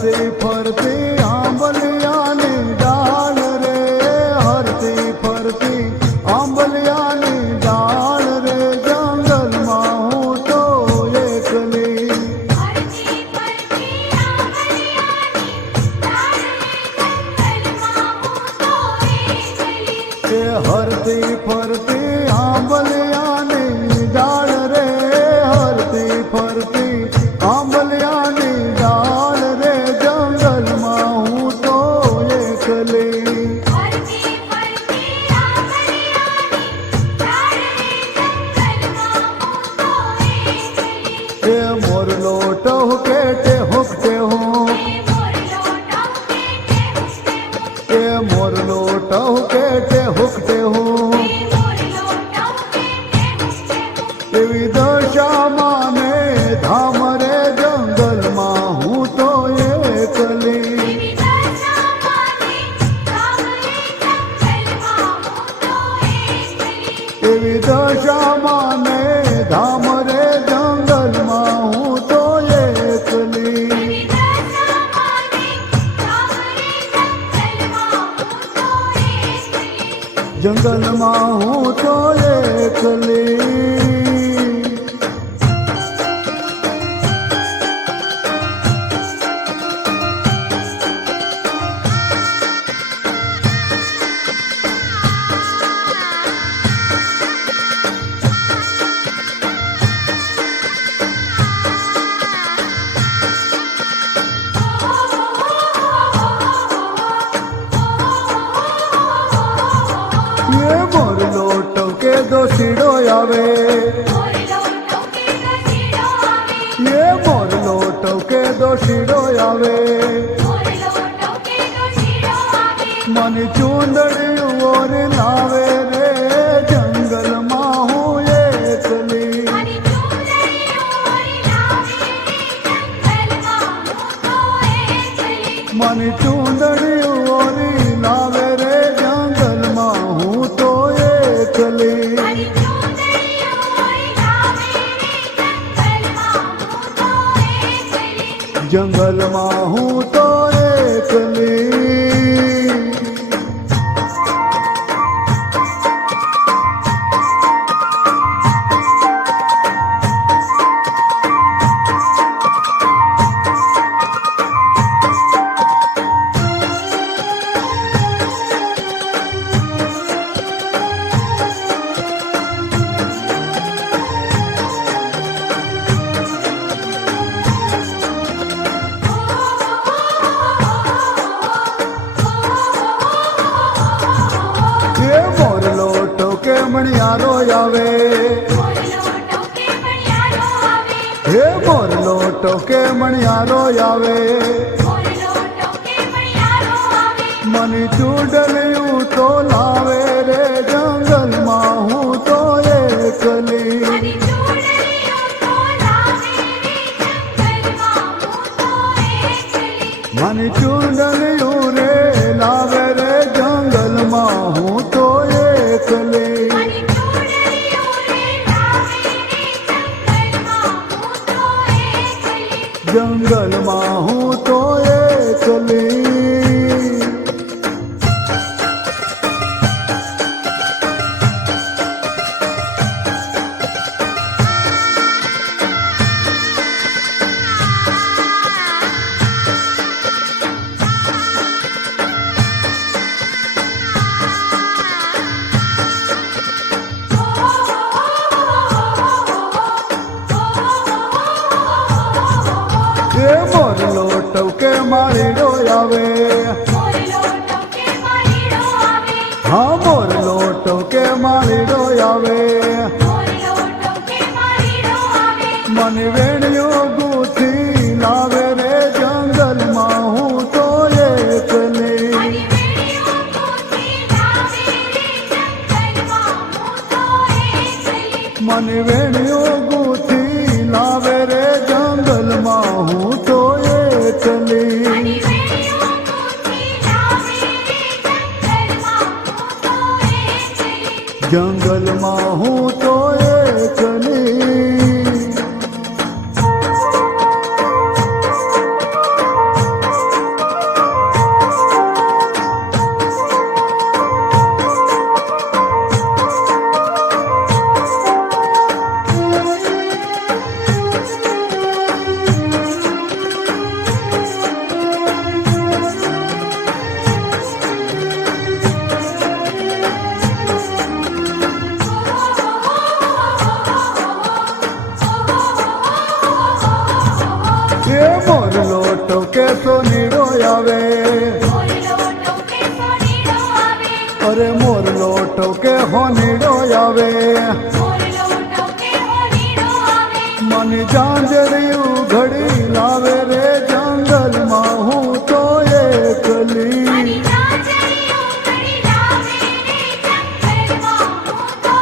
હરતી ફરતી આંબલિયાની ડાળ રે, હરતી ફરતી આંબલિયાની ડાળ રે, જંગલમાં હું તો એકલી. હરતી ફરતી આંબલિયાની ડાળ રે, જંગલમાં હું તો એકલી. એ હરતી ફરતી આંબલિયાની ડાળ રે, હરતી ફરતી આંબલિયાની ડાળ રે, જંગલમાં હું તો એકલી. હરતી ફરતી આંબલિયાની ડાળ રે, જંગલમાં હું તો એકલી. એ મોરલો ટહુકે ટેહુક ટેહુક, એ મોરલો ટહુકે ટેહુક ટેહુક, એવી દશામાં ને ધામ રે, જંગલમાં હું તો એકલી. એવી દશામાં ને ધામ રે, જંગલમાં હું તો એકલી. જંગલમાં હું તો એકલી. એ મોરલો ટોકે દોશીડો આવે, એ મોરલો ટોકે દોશીડો આવે, મને ચૂંદડીઓ ઓર લાવે રે, જંગલમાં હું એકલી. મને ચૂંદડીઓ ઓર લાવે રે, જંગલમાં હું તો એકલી. જંગલમાં હું તો એકલી. એ મોરલો ટોકે મણિયારો આવે, હે મોરલો ટોકે મણિયારો આવે, મને ચૂડલિયું તો લાવે રે, જંગલમાં હું તો એકલી. મને ચૂડલિયું રે લાવે રે, જંગલમાં હું તો એકલી. જંગલમાં હું તો એકલી. એ મોરલો ટોકે માળીડો આવે, હા મોરલો ટોકે માળીડો આવે, મને વેણિયો ગૂંથી લાવે રે, જંગલમાં હું તો એકલી. મને વેણિયો ગૂંથી લાવે રે, જંગલમાં હું તો એકલી. જંગલમાં હું તો એકલી. સોનીડો આવે મોરલો ટોકે સોનીડો આવે અરે મોરલો ટોકે હોનીડો આવે મોરલો ટોકે સોનીડો આવે મને ઝાંઝરિયું ઘડી લાવે રે જંગલમાં હું તો એકલી મારી ઝાંઝરીઓ ઘડી લાવે રે જંગલમાં હું તો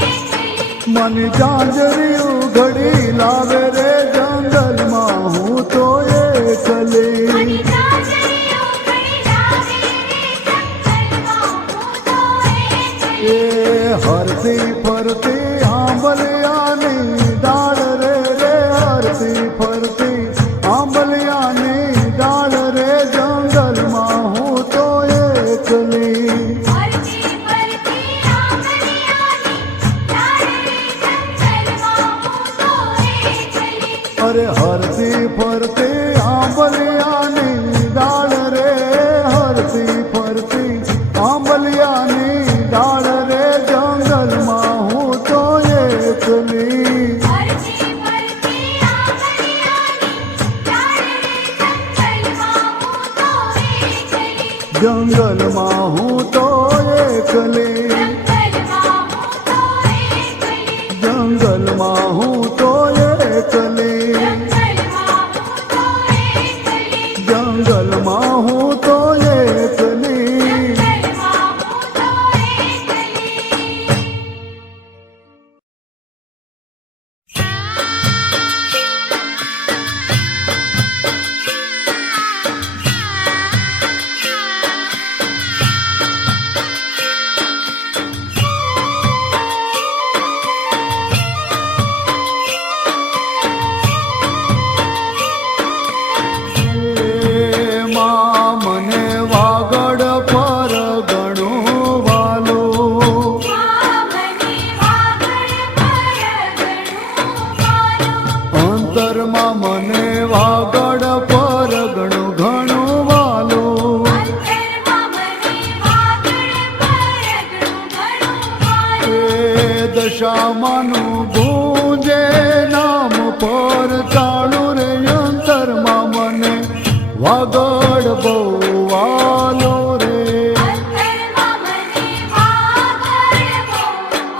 એકલી મને ઝાંઝરિયું ઘડી લાવે રે જંગલમાં હું તો એકલી મારી ઝાંઝરીઓ ઘડી લાવે રે જંગલમાં હું તો એકલી એ હરતી ફરતી આંબલિયાની ડાળ રે હરતી ફરતી આંબલિયાની ડાળ રે જંગલમાં હું તો એકલી ફરતી ફરતી આંગળીયાની ડાળ રે જંગલમાં હું તો એકલી અરે હરતી ફરતી આંબલિયાની ડાળ રે હરતી ફરતી આંબલિયાની ડાળ રે જંગલમાં હું તો એકલી ફરતી ફરતી આંગળીયાની ડાળ રે જંગલમાં હું તો એકલી જંગલમાં હું તો એકલી જંગલમાં હું તો એકલી જંગલમાં હું તો એકલી જંગલમાં હું તો એકલી માં મને વાગડ પર ગણું વાલું મને વાગડ પર ઘણું વાલું અંતરમાં મને વાગડ પર ઘણું વાલું અંતરમાં મને વાગડ પર ઘણું વાલું એ દશામાનું ગુંજે નામ પર ચાલુ રે અંતરમાં મને વાગડ બહુ વાલો રે અંતરમાં મને વાગડ બહુ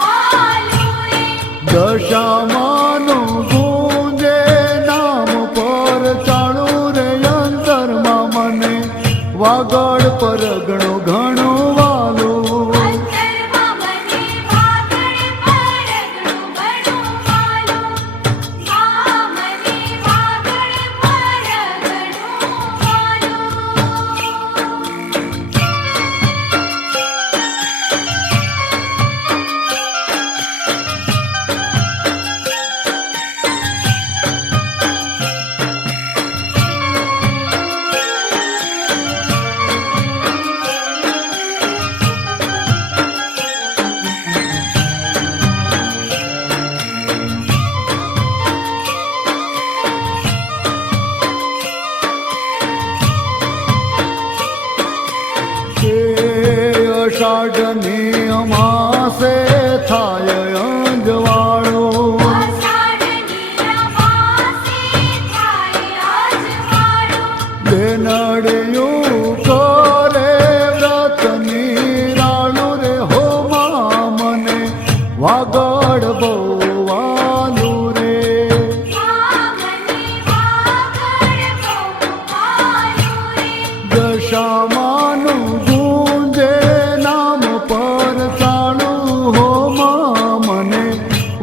વાલું રે દશામાનું ગુંજે નામ પર ચાલુ રે અંતરમાં મને વાગડ પર ઘણું વાલું અંતરમાં મને વાગડ પર ઘણું વાલું આ મને વાગડ પર ઘણું વાલું કે અષાઢની અમાસે થાય અંજવાળો અષાઢની અમાસે થાય અજવાળું બેનડિયું કરે વ્રતની રાણું રે હો માં મને વાગડ બહુ વાલું રે આ મને વાગડ બહુ વાલું રે દશામાનું ગુંજે નામ પર ચાલુ હો માં મને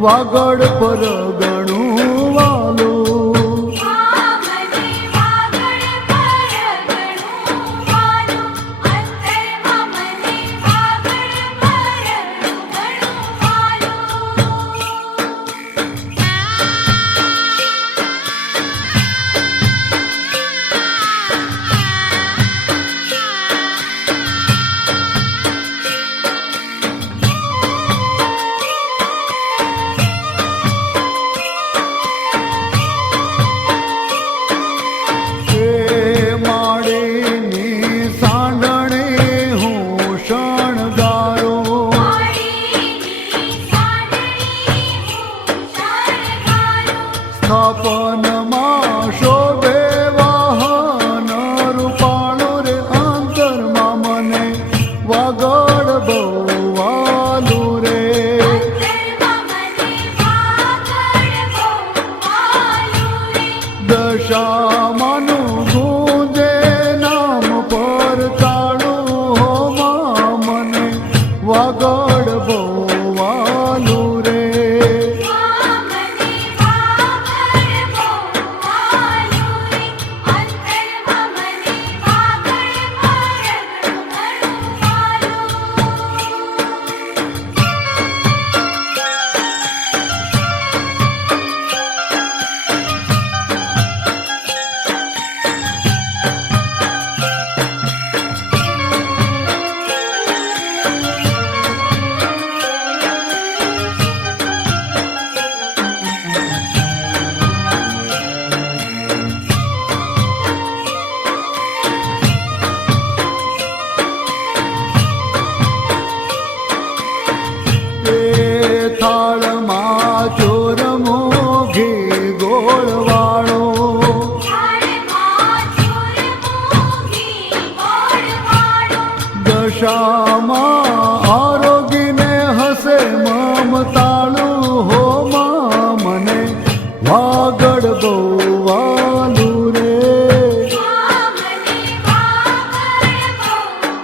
વાગડ પર ઘણું વાલું આ મને વાગડ પર ઘણું વાલું અંતરમાં મને વાગડ પર ઘણું વાલું દશામાનું ગુંજે નામ પર ચાલું હો માં મને વાગડ બહુ વાલું રે. મને વાગડ બહુ વાલું રે, અંતરમાં મને વાગડ પરગણું ઘણું એ થાળમાં ચોરમો ઘી ગોળવાળો થાળમાં ચોરમો ઘી ગોળવાળો, દશામાં આરોગીને હસે મમતાળું હો માં મને વાગડ બહુ વાલું રે. મને વાગડ બહુ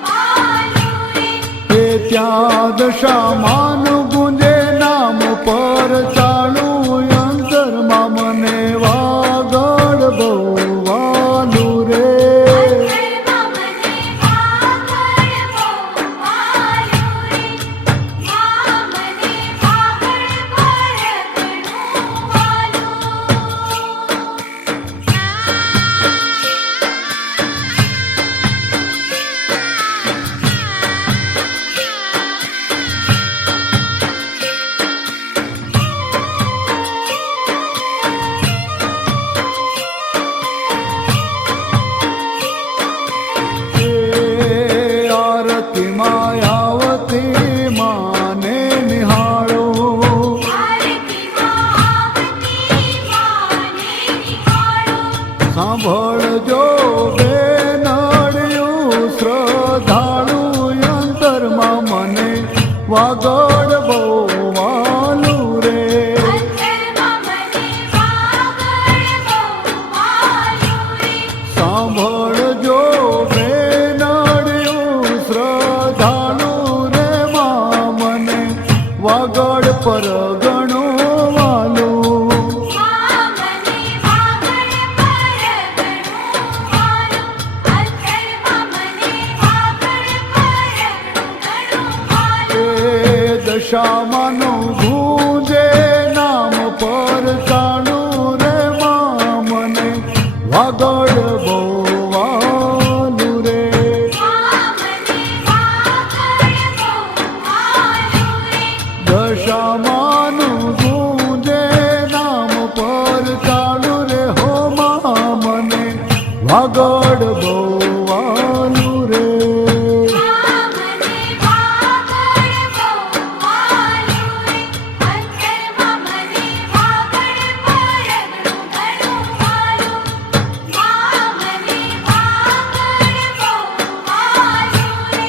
વાલું રે, એ ત્યાં દશામાનું ગુંજે નામ પર ચાલું અંતરમાં મને વાગડ બહુ વાલું રે. અંતરમાં મને વાગડ બહુ વાલું રે, માં મને વાગડ પરગણું વાલું. એ આરતીમાં આવતી માને નિહાળો આરતીમાં આવતી માને નિહાળો, સાંભળજો બેનડિયું શ્રદ્ધાળું અંતરમાં મને વાગડ બહુ વાલું રે. અંતરમાં મને વાગડ બહુ વાલું રે, સાંભળજો બેનડિયું શ્રદ્ધાળું રે માં મને વાગડ પર ઘણું વાલું. માં મને વાગડ પરગણું વાલું, અંતરમાં મને વાગડ પરગણું ઘણું વાલું. એ દશામાનું ગુંજે નામ પર ચાલું રે માં મને વાગડ બહુ વાલું રે. માં મને વાગડ બહુ વાલું રે, દશામાનું ગુંજે નામ પર ચાલું રે હો માં મને વાગડ બહુ વાલું રે. માં મને વાગડ બહુ વાલું રે, અંતરમાં મને વાગડ પરગણું ઘણું વાલું. માં મને વાગડ બહુ વાલું રે.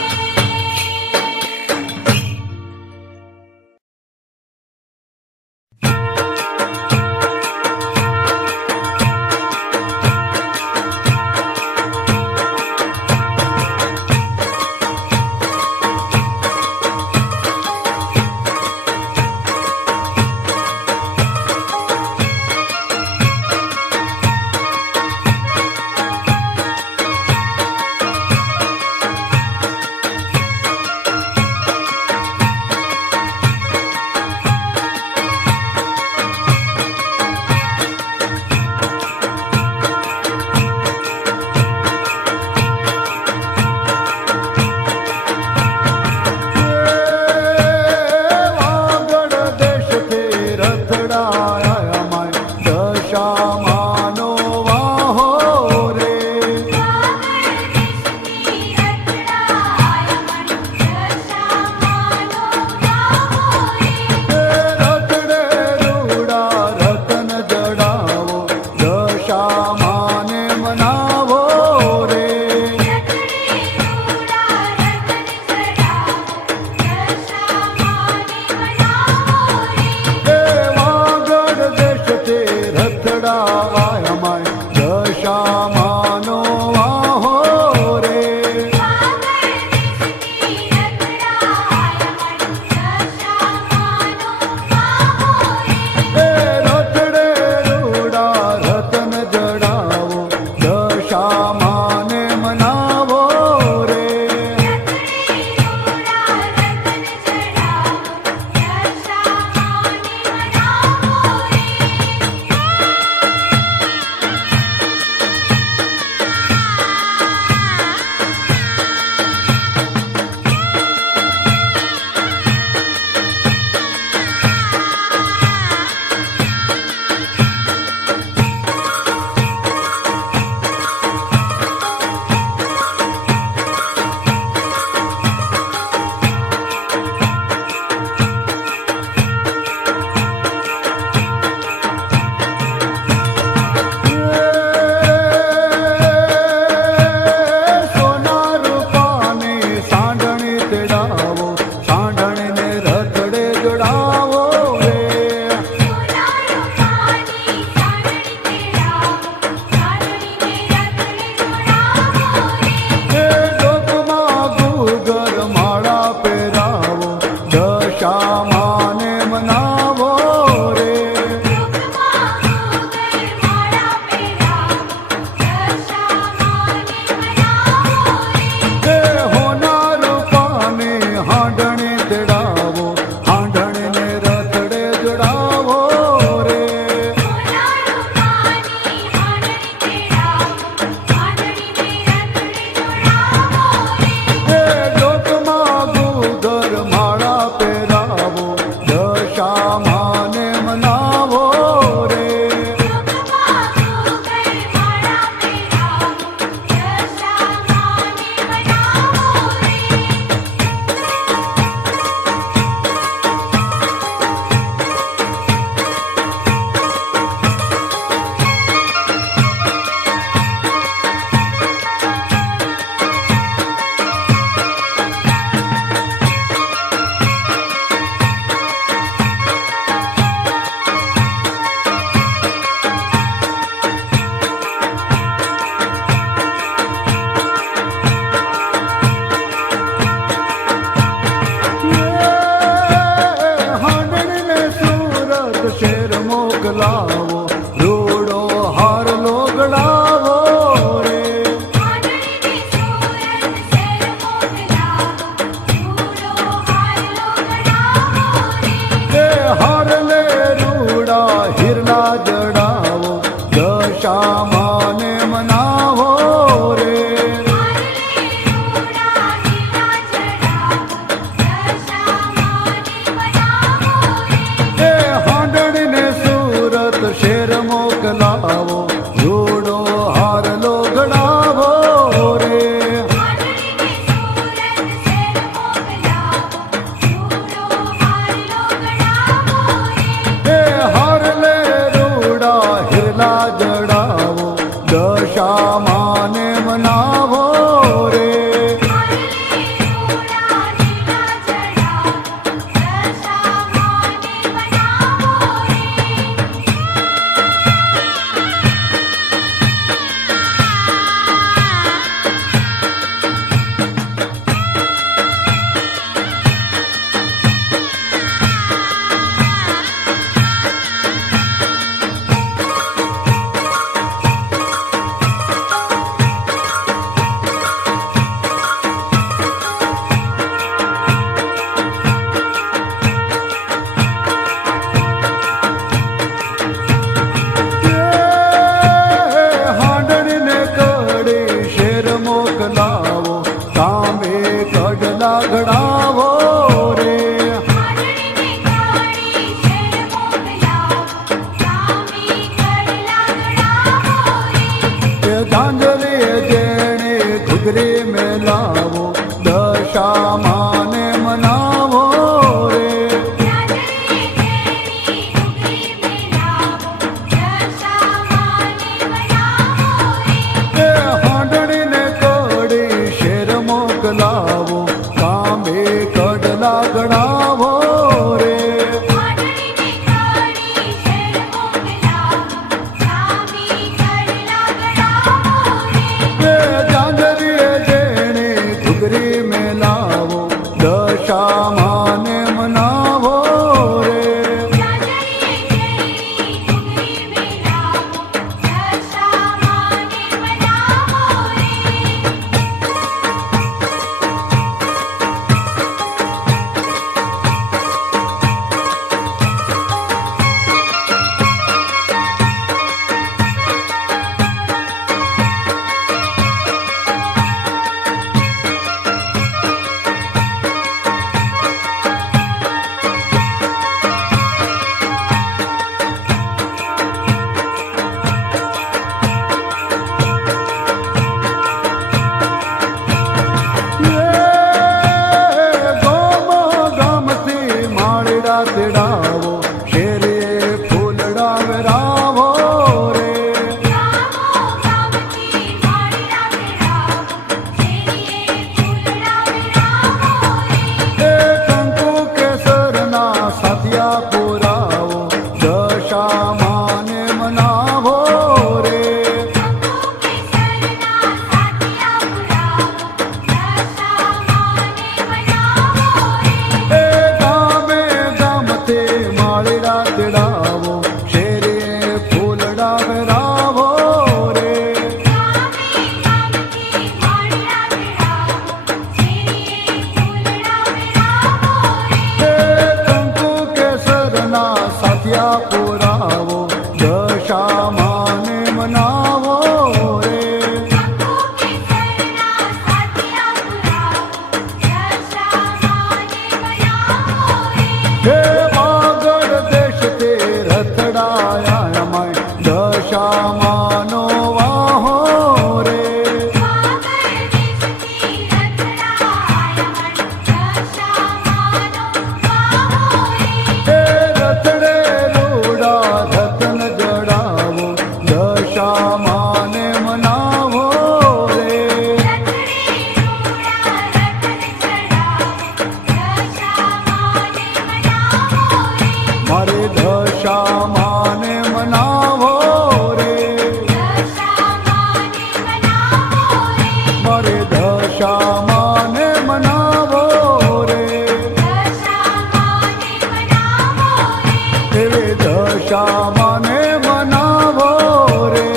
દશામાને મનાવો રે. એ હાંડણીને સુરત શેર મોકલાવો, જોડો હારલો ઘડાવો રે. એ હારલે રૂડા હિરલા જડાવો, દશામાને મનાવો રે. હાંડણીને કડી શેર મોકલાવો, તાંબે કડલા ઘડાવો રે. એ ધાંજલીએ જેણે ઘૂઘરી મેલાવો, દશામાને મનાવો રે. એ હાંડણીને કડી શેર મોકલાવો, તાંબે કડલા ઘડાવો રે. એ ધાંજલીએ જેણે ઘૂઘરી મેલાવો, દશામાને મનાવો રે. ગામથી માળડા તેડાવો, શેરે ફૂલડા વેરાવો રે. એ કંકુ કેસરના સાથિયા પુરાવો, દશામાને મનાવો રે. એ ગામે ગામથી માળડા તેડાવો, શેરે ફૂલડા વેરાવો રે. એ કંકુ કેસરના સાથિયા પુરાવો, દશામાને મનાવો રે. હે આગળ દેશથી રથડાયા અમાય, દશામાનો વાહો રે. હે રથડે રૂડા રતન જડાવો, દશામાને મનાવો રે. મારે દશામાને મનાવો રે. મારે દશામાને મનાવો રે. એવે દશામાને મનાવો રે.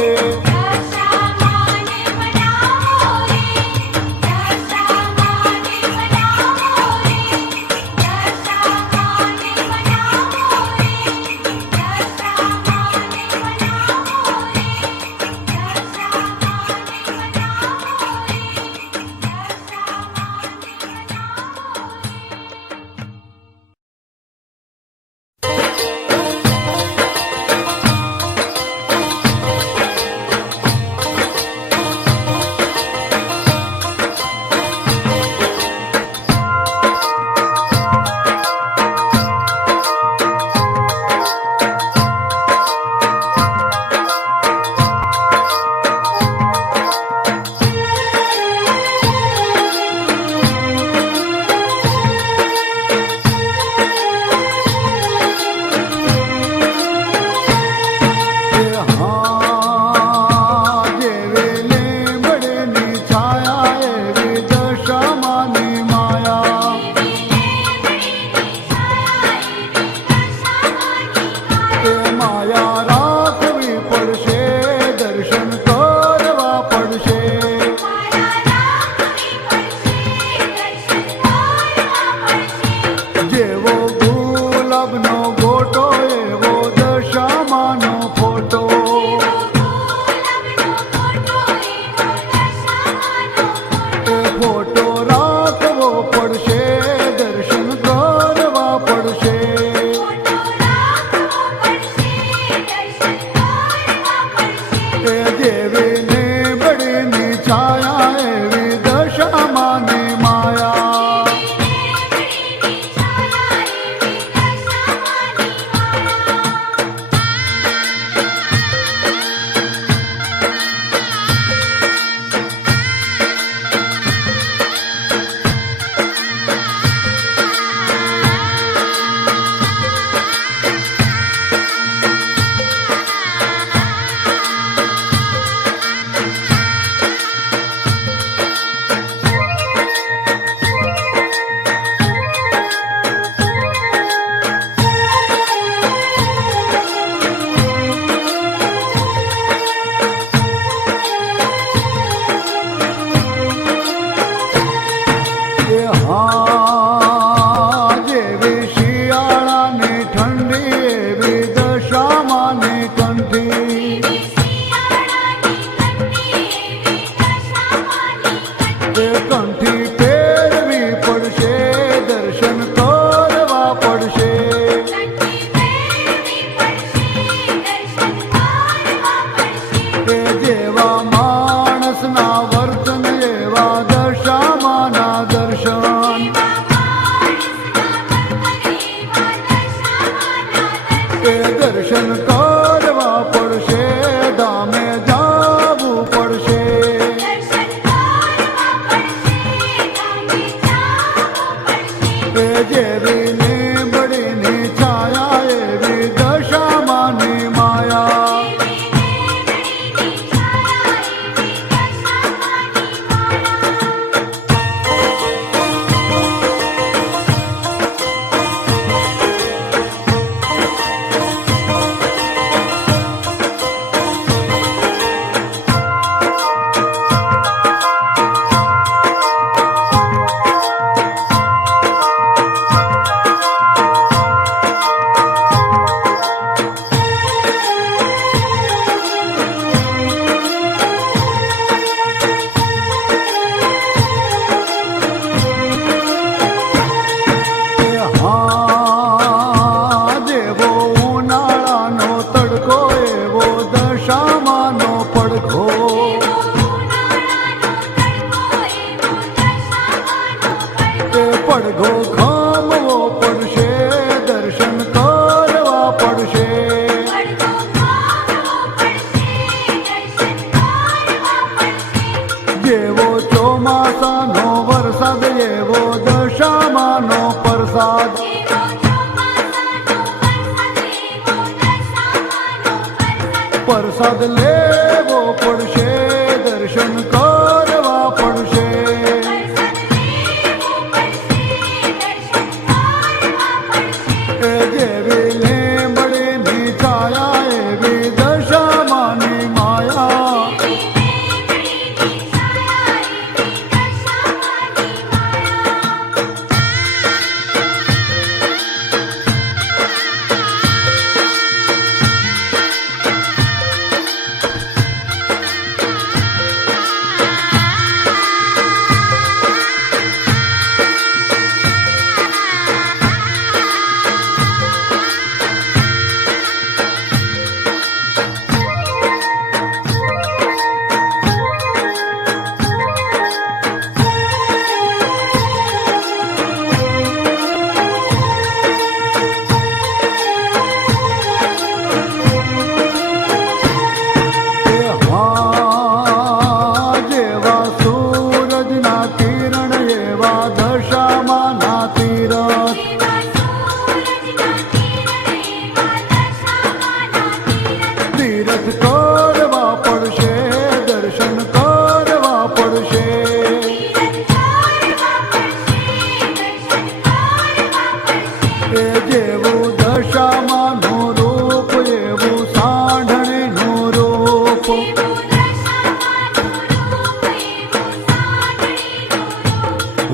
જેવી લીમડીની છાયા એવી દશામાની માયા. હા જેવી શિયાળાની ઠંડી એવી દશામાની કંઠી. એ કંઠી પહેરવી પડશે દર્શન કરવા પડશે. એ જેવા માણસના વર્તન એવા દશામાના દર્શન. એ દર્શન કરવા પડશે ધામે જાવું પડશે. એ જેવી લીમડીની છાયા એવી દશામાની માયા. હા જેવો ઉનાળાનો તડકો એવો દશામાનો પડઘો. એ પડઘો ખામવો પડશે દર્શન કરવા પડશે. જેવો ચોમાસાનો વરસાદ એવો દશામાનો પ્રસાદ. પ્રસાદ લેવો પડશે દર્શન કરવા પડશે. એ જેવી લીમડીની છાયા એવી દશામાની માયા.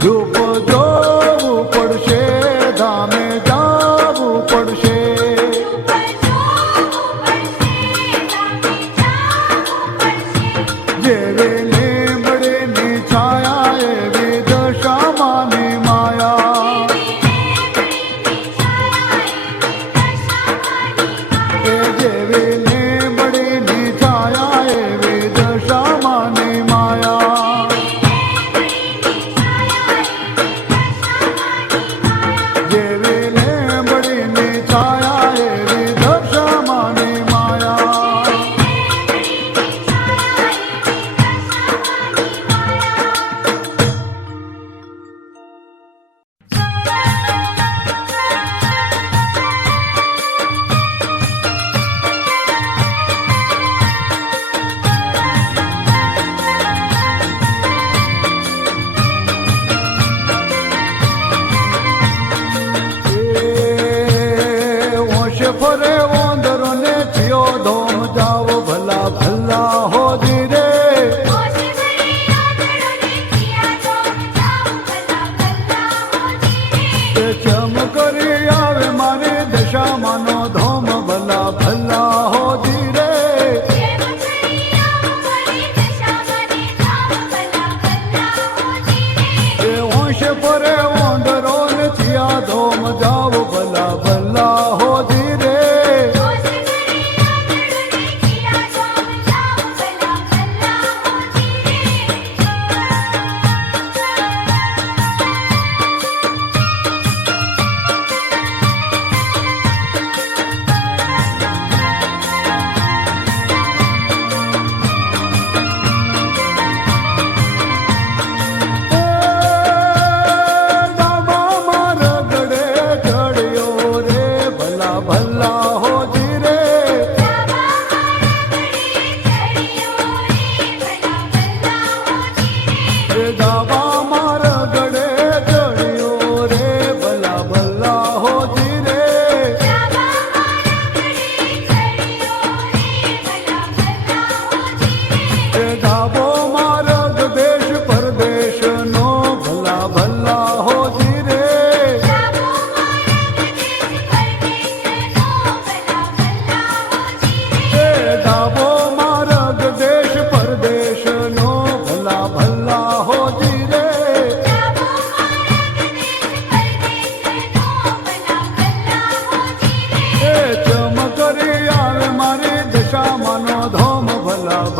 રૂપ જોવું પડશે, ધામે જાવું પડશે. જેવી લીમડીની છાયા એવી દશામાની માયા. એ જેવી લીમડીની છાયા એવી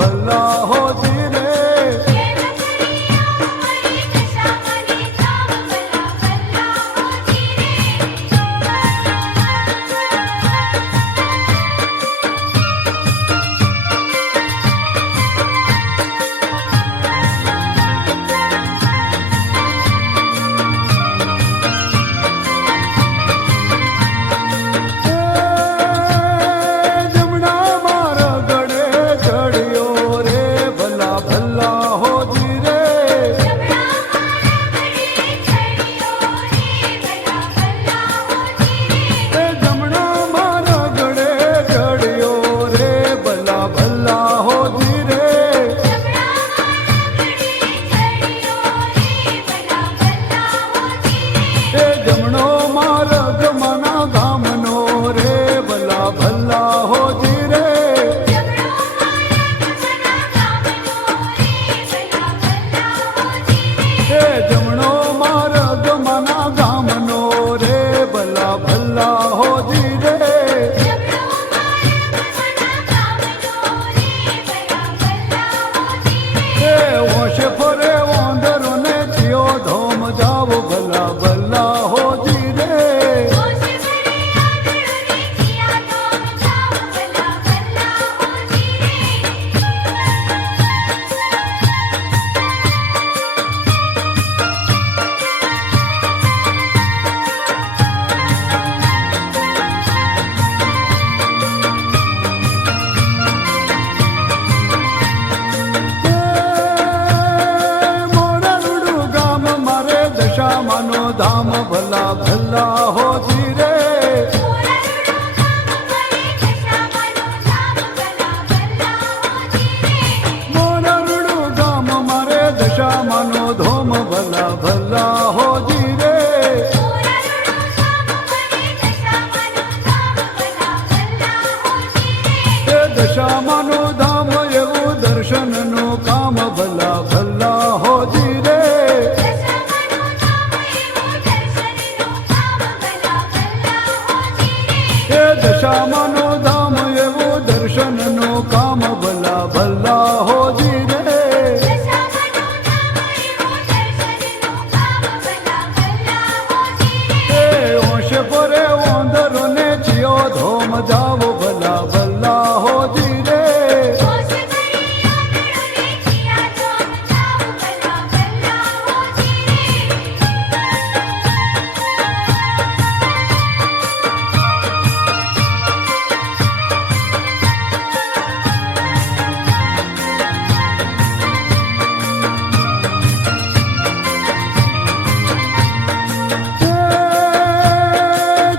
ભલા હો જી રે જમણા મારા ગળે ચડ્યો રે ભલા ભલા હો જી રે જમણા મારા ગળે ચડ્યો રે ભલા ભલા હો જી રે જમણો માર્ગ મના ગામનો રે ભલા ભલા હો જી રે જમણો માર્ગ મના ગામનો રે ભલા ભલા હો જી રે વંશ ફરે વાંદરો ને થયો ધોમ જાવ ભલા ભલા હો જી રે મોરડું ગામ મારે દશામાનો ધામ ભલા ભલા હો જી રે મોરડું ગામ મારે દશામાનો ધોમ ભલા ભલા હો જી રે એ દશામાનું ધામ એવું દર્શનનું કામ ભલા ભલા હો જી રે એ દશામાનું ધામ એવું દર્શનનું કામ ભલા ભલા હો જી રે એ ઓશ પરે વાંદરો ને ચિયો ધોમ જાવ ભલા ભલા હો જી રે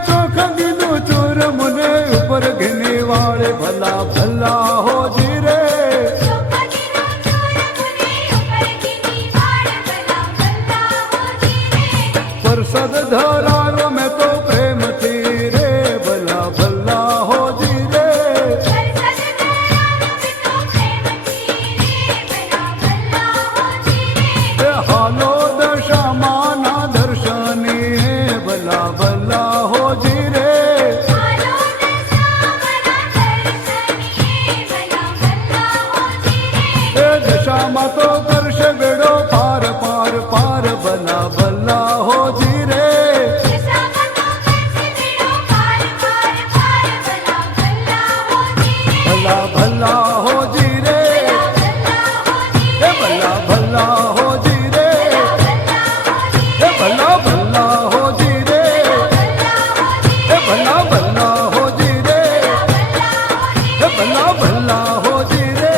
ચોખંદીનું ચૂર મને ઉપર ઘીની વાળે ભલા ભલા હો જી રે પરસદ ધરારો મેં તો પ્રેમથી રે ભલા ભલા હો જી રે એ હાલો દશામાના દર્શની હે ભલા ભલા હો જી રે એ દશામાં તો કરશે બેડો પાર પાર પાર ભલા ભલા હો જી રે ભલા ભલા હો જી રે એ ભલા ભલા હો જી રે એ ભલા ભલા હો જી રે એ ભલા ભલા હો જી રે એ ભલા ભલા હો જી રે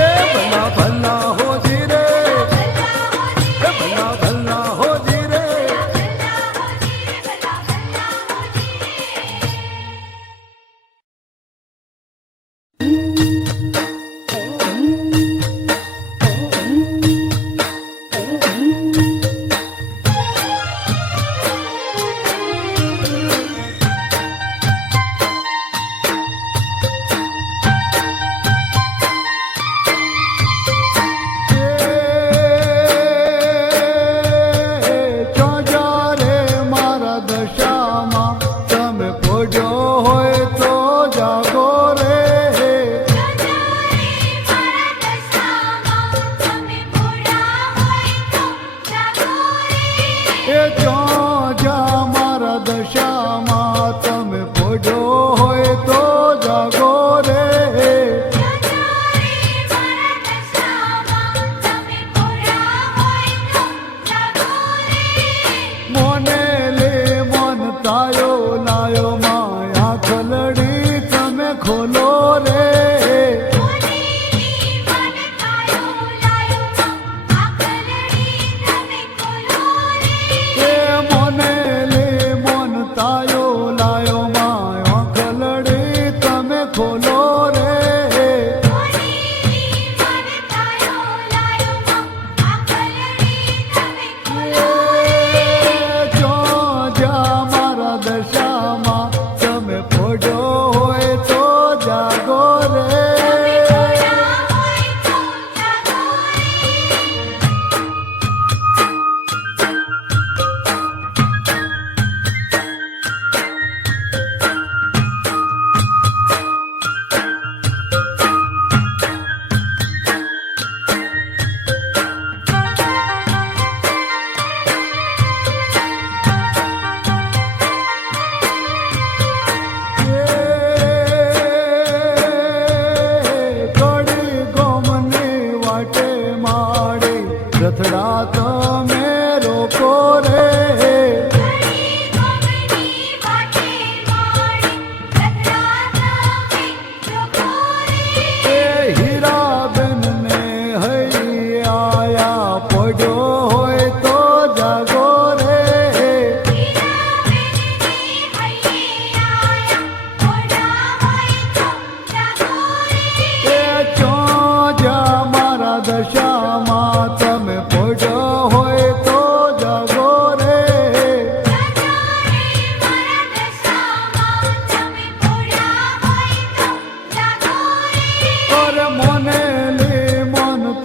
એ ભલા ભલા હો જી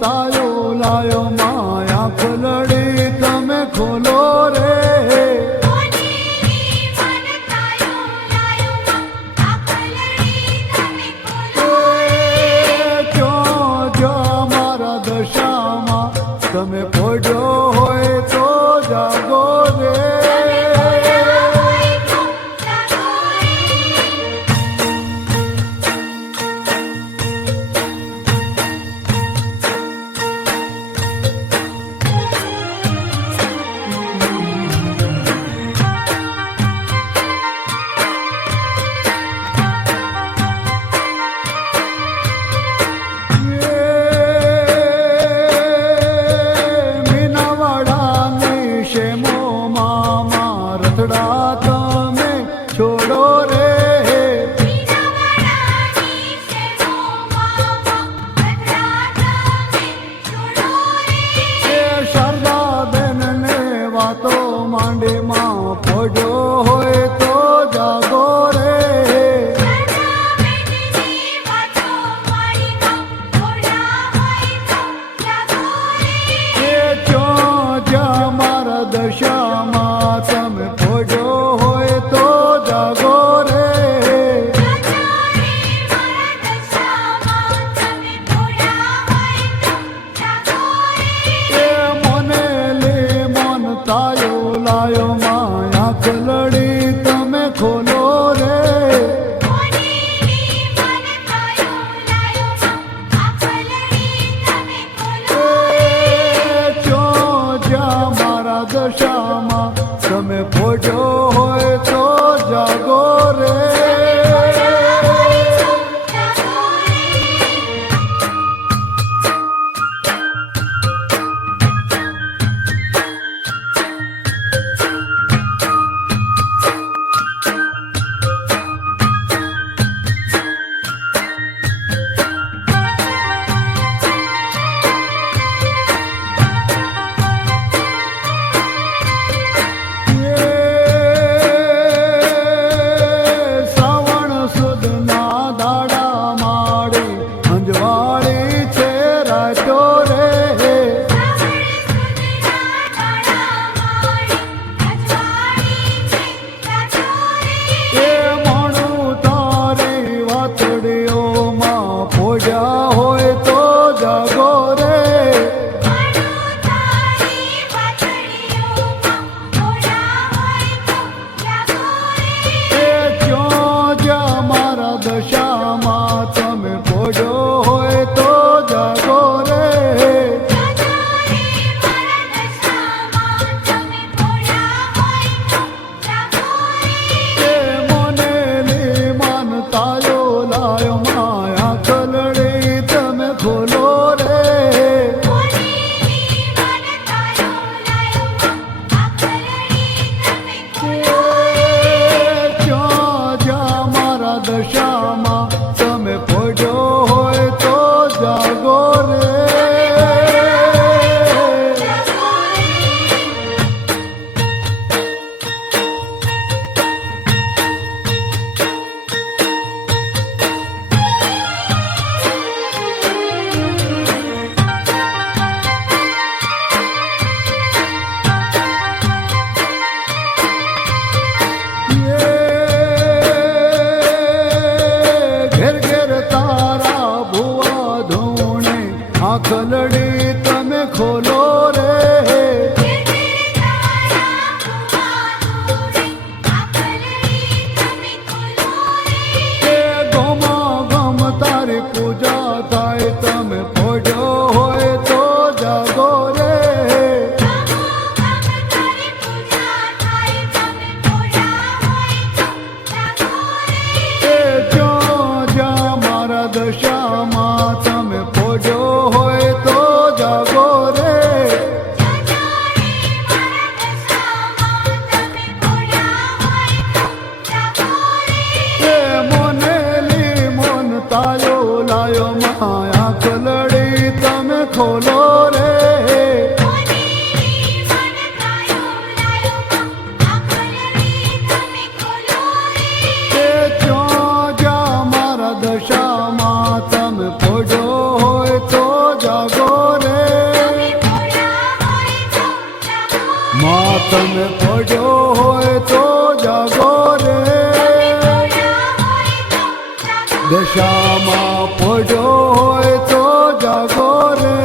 તાયો લાયો માયા ખલડી તમે ખોલો રે મોની મન તાયો લાયો આખલડી તમે ખોલો જો જો મારા દશામાં તમે પડ્યો હોય તો જાગો રે મીનાવાડાની શેમો મામા રથડા તમે છોડો રે મીનાવાડાની શેરો મામા રથડા તમે છોડો રે એ શારદાબેનને વાતો માંડીમાં પડ્યો હોય તો જાગો રે બેનની વાતો મારીમાં થોડા હોય તો જાગો રે એ જો જ્યાં મારા દશામાં તમે પડ્યો હોય તો જાગો રે મારા દશામાં તમે થોડા હોય તો જાગો રે એ મને લે મન તાયો લાયો માયા ખલડી તમે ખોલો રે મોની મન તાયો લાયો આખલડી તમે ખોલો જો જ્યાં મારા દશામાં તમે પડ્યો હોય તો જાગો રે શ્રાવણ સુદના દાડા માડી અંજવાળી છે રાતો રે એ મોણું તારી વાતડીઓમાં પોડ્યા હોય તો જાગો રે એ ક્યાં જ્યાં મારા દશામાં તમે પોડ્યો હોય તો જાગો રે એ મને લે મન તાયો લાયો માયા ખલડી તમે ખોલો રે જ્યાં જ્યાં મારા દશામાં તમે પડ્યો હોય તો જાગો રે ઘેર ઘેર તારા ભુવા ધૂણે આખલડી તમે ખોલો રે એ ગોમા ગમ તારી પૂજા થાય તમે પડ્યો હોય તો જાગો રે એ જ્યાં જ્યાં મારા દશામાં તમે પડ્યો હોય તો જાગો રે એ મને લી મન તાયો લાયો માયા ખલડી તમે ખોલો રે એ ક્યાં જ્યાં મારા દશામાં તમે પડ્યો હોય તો જાગો રે તમે પડ્યો હોય તો જાગો રે દશામાં પડ્યો હોય તો જાગો રે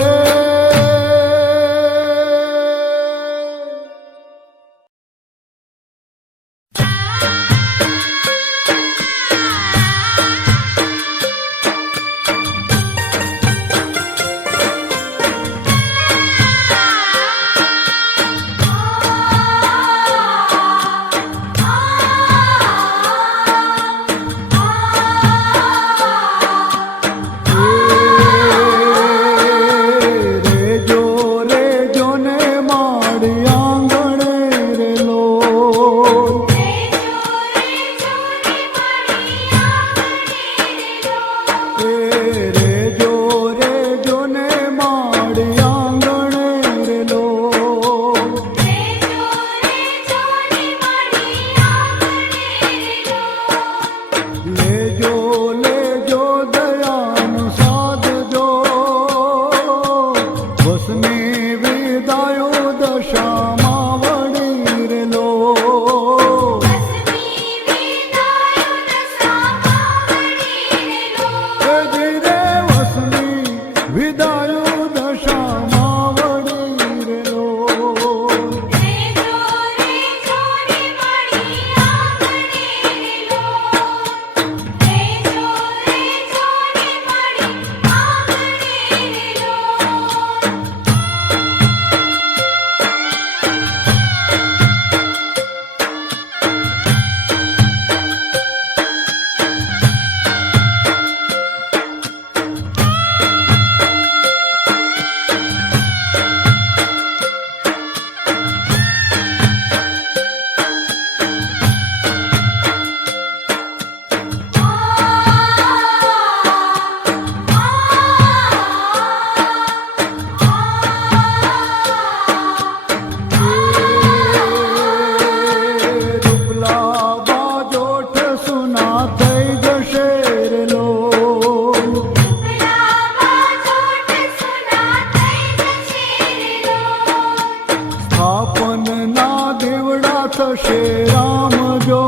થશે રામ જો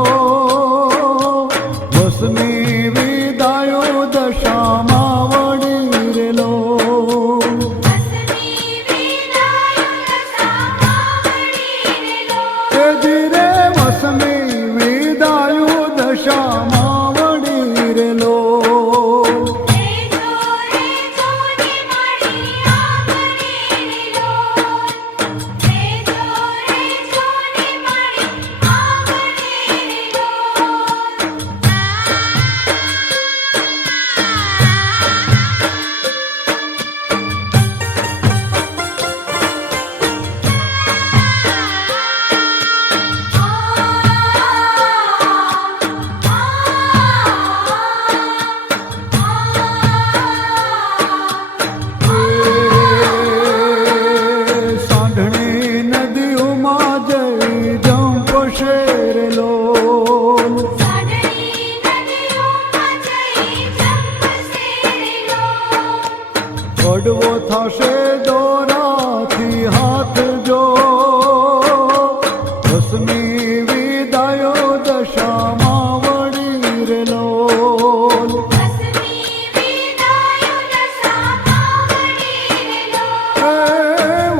વસની વિદાયો દશામાં વળી રેલો ધીરે વસની વિદાયો દશામાં વળી રેલો પડવો થશે દોરાથી હાથ જો વસની વિદાયો દશામાં વળી રેલો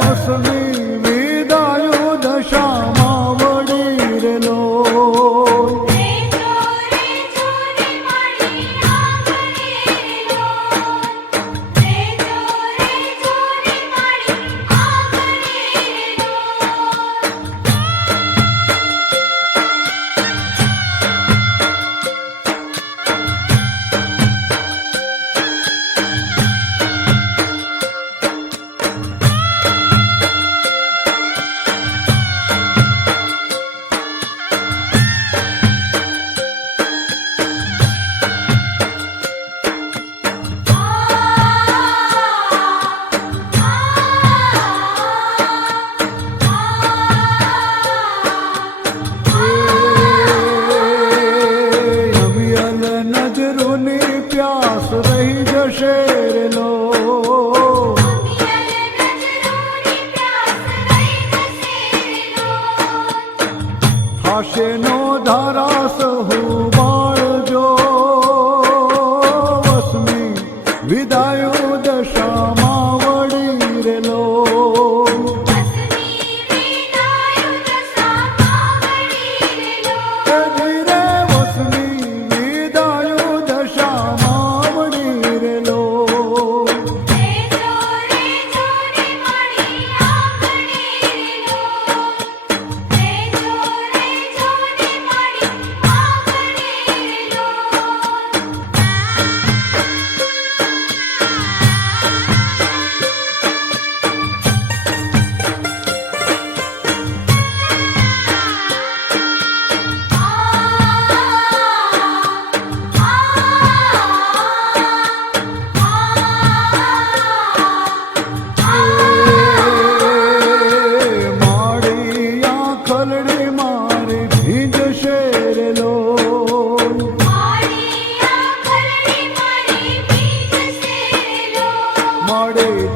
વસની વિદાયો દશામાં વળી રેલો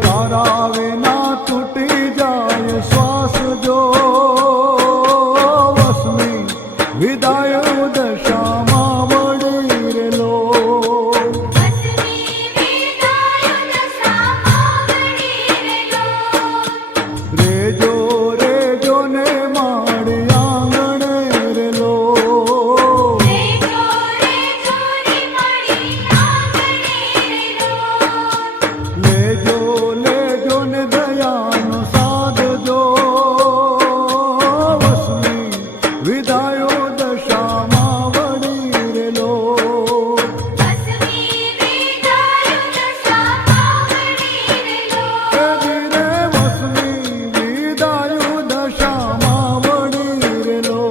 તારા વિના તૂટી જાય શ્વાસ જો વસમી વિદાય દશામાં વળી રેલો વસમી વિદાય દશામાં વળી રેલો રેજો રેજો ને માડી આંગણે રેલો રેજો રેજો ને માડી આંગણે રેલો લેજો લેજો ને દયાનો સાધજો વસમી વિદાયો દશામાં વળી રેલો વસમી વિદાય દશામાં વળી રેલો ધીરે વસમી વિદાયો દશામાં વળી રેલો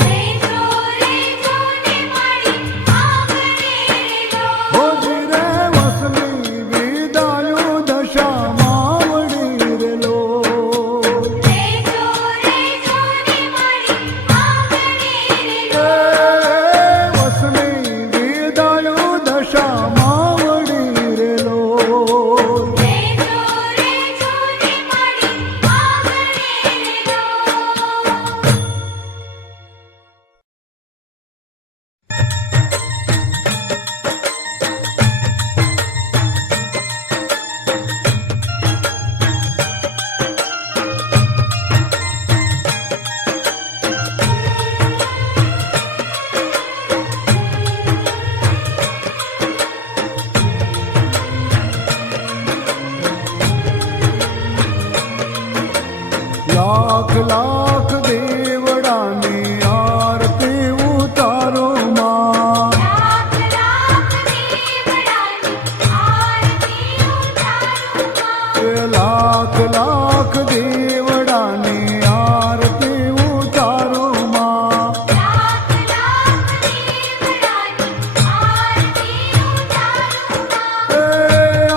રેજો રેજો ને માડી આંગણે રેલો હો ધીરે વસમી વિદાયો દશામાં વળી રેલો રેજો રેજો ને માડી આંગણે રેલો વસમી વિદાયો દશામાં વળી રેલો રેજો રેજો ને માડી આંગણે રેલો લાખ લાખ દેવડાની આરતી ઉતારો માં લાખ લાખ દેવડાની આરતી ઉતારો માં એ લાખ લાખ દેવડાની આરતી ઉતારો માં લાખ લાખ દેવડાની આરતી ઉતારો માં એ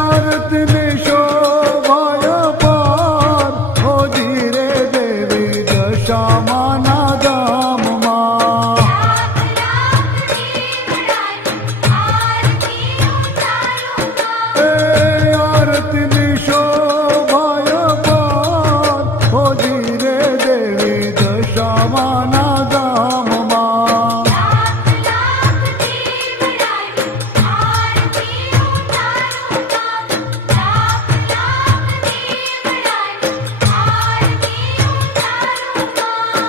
આરતીની શોભાય પાર હો ધીરે દેવી દશામાના ધામમાં લાખ લાખ દેવડાની આરતી ઉતારો માં એ આરતીની શોભાય પાર હો ધીરે દેવી દશામાના ધામમાં લાખ લાખ દેવડાની આરતી ઉતારો માં લાખ લાખ દેવડાની આરતી ઉતારો માં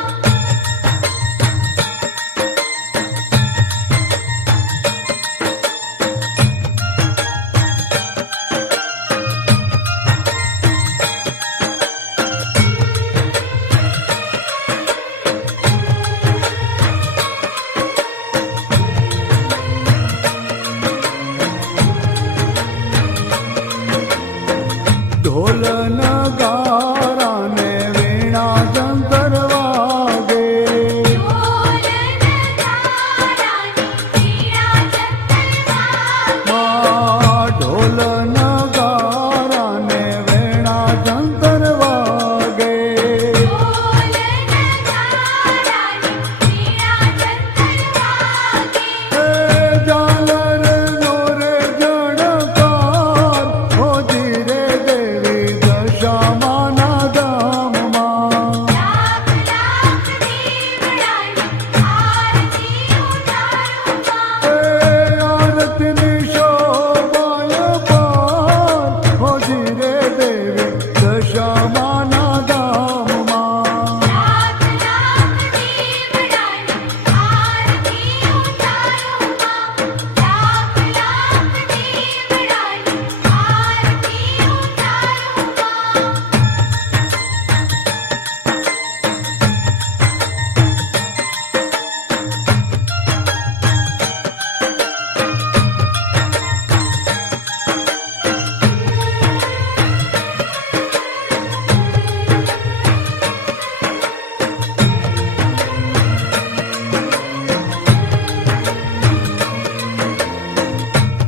ઢોલ નગારા ને વીણા જંતર વાગે ઢોલ નગારાની વીણા જંતર વાગે માં ઢોલ નગારા ને વીણા જંતર વાગે ઢોલ નગારાની વીણા જંતર વાગે એ ઝાલર નો રે જણકાર હો ધીરે દેવી દશામાના ધામમાં લાખ લાખ દેવડાની આરતી ઉતારો માં એ આરતીની શોભાય પાર હો ધીરે દેવી દશામાના ધામમાં લાખ લાખ દેવડાની આરતી ઉતારો માં લાખ લાખ દેવડાની આરતી ઉતારો માં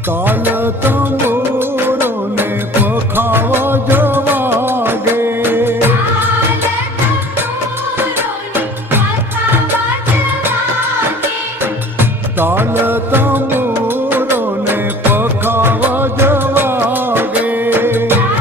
તાલ તંબુરો ને પખાવા જવાગે તાલ તંબુરોની પખાવા જવાગે તાલ તંબુરો ને પખાવા જવાગે તાલ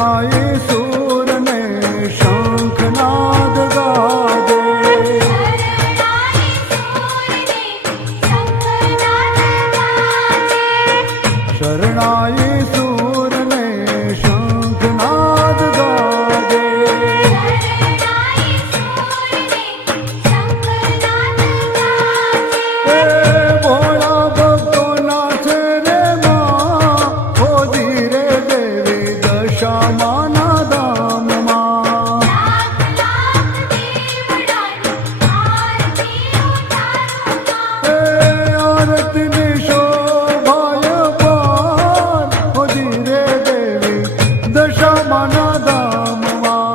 શરણાઈ સૂરને શંખનાદ ગાજે. શરણાઈ સૂરને શંખનાદ ગાજે. શરણાઈ સૂરને શંખનાદ ગાજે. શરણાઈ સૂરને શંખનાદ ગાજે. હે ભોળા ભક્તોના છે રે માં, હોજી રે દેવી દશામાના ધામમાં. હે આરતીની શોભાય પાર, હોજી રે દેવી દશામાના ધામમાં.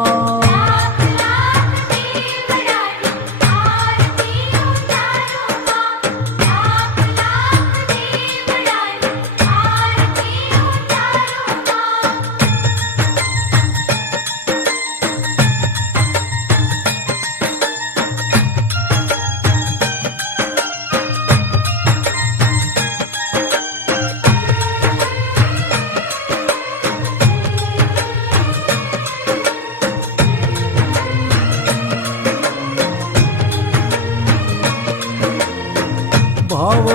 ભાવ